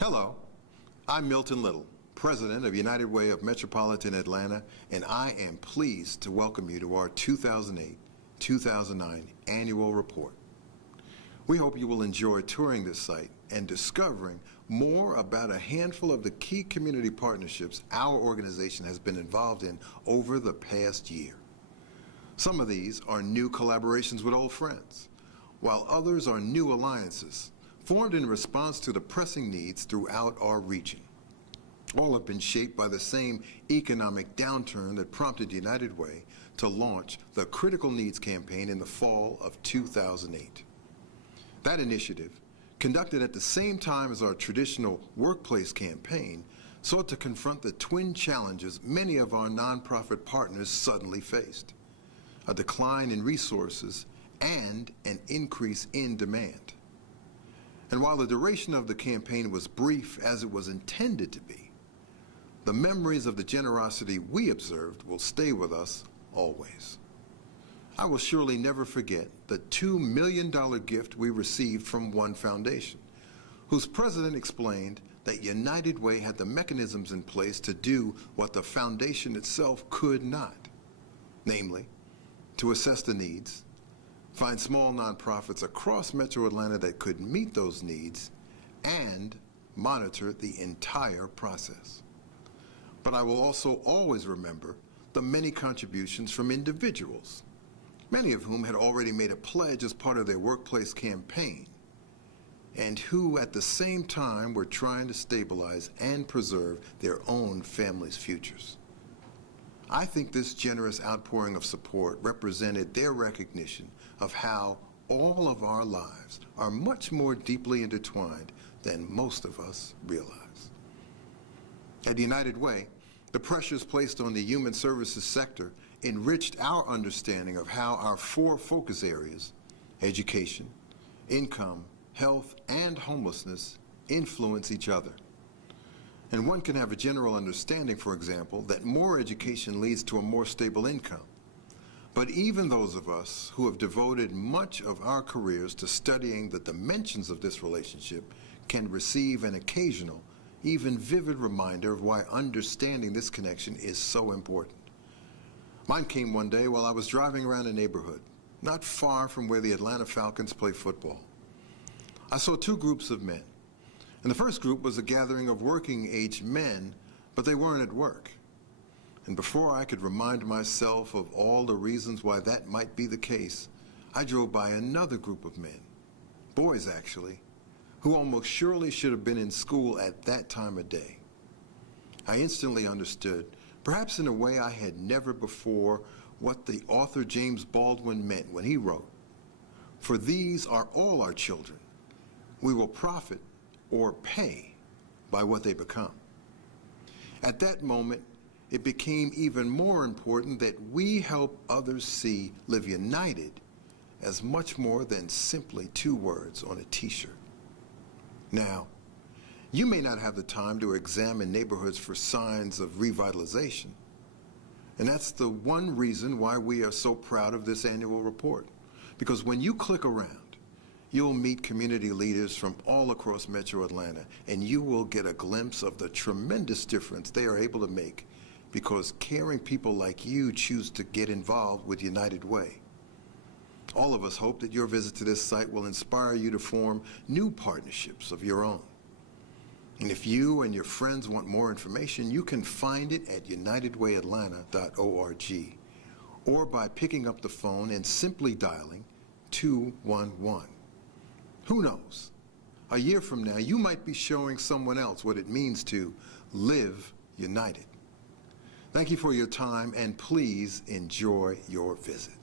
Hello, I'm Milton Little, President of United Way of Metropolitan Atlanta, and I am pleased to welcome you to our 2008-2009 annual report. We hope you will enjoy touring this site and discovering more about a handful of the key community partnerships our organization has been involved in over the past year. Some of these are new collaborations with old friends, while others are new alliances formed in response to the pressing needs throughout our region. All have been shaped by the same economic downturn that prompted United Way to launch the Critical Needs Campaign in the fall of 2008. That initiative, conducted at the same time as our traditional workplace campaign, sought to confront the twin challenges many of our nonprofit partners suddenly faced: a decline in resources and an increase in demand. And while the duration of the campaign was brief as it was intended to be, the memories of the generosity we observed will stay with us always. I will surely never forget the $2 million gift we received from one foundation, whose president explained that United Way had the mechanisms in place to do what the foundation itself could not, namely, to assess the needs, find small nonprofits across Metro Atlanta that could meet those needs, and monitor the entire process. But I will also always remember the many contributions from individuals, many of whom had already made a pledge as part of their workplace campaign, and who at the same time were trying to stabilize and preserve their own families' futures. I think this generous outpouring of support represented their recognition of how all of our lives are much more deeply intertwined than most of us realize. At United Way, the pressures placed on the human services sector enriched our understanding of how our four focus areas, education, income, health, and homelessness, influence each other. And one can have a general understanding, for example, that more education leads to a more stable income. But even those of us who have devoted much of our careers to studying the dimensions of this relationship can receive an occasional, even vivid reminder of why understanding this connection is so important. Mine came one day while I was driving around a neighborhood, not far from where the Atlanta Falcons play football. I saw two groups of men. And the first group was a gathering of working-age men, but they weren't at work. And before I could remind myself of all the reasons why that might be the case, I drove by another group of men, boys actually, who almost surely should have been in school at that time of day. I instantly understood, perhaps in a way I had never before, what the author James Baldwin meant when he wrote, "For these are all our children. We will profit or pay by what they become." At that moment, it became even more important that we help others see Live United as much more than simply two words on a t-shirt. Now, you may not have the time to examine neighborhoods for signs of revitalization, and that's the one reason why we are so proud of this annual report, because when you click around, you'll meet community leaders from all across Metro Atlanta, and you will get a glimpse of the tremendous difference they are able to make because caring people like you choose to get involved with United Way. All of us hope that your visit to this site will inspire you to form new partnerships of your own. And if you and your friends want more information, you can find it at unitedwayatlanta.org or by picking up the phone and simply dialing 211. Who knows? A year from now, you might be showing someone else what it means to live united. Thank you for your time, and please enjoy your visit.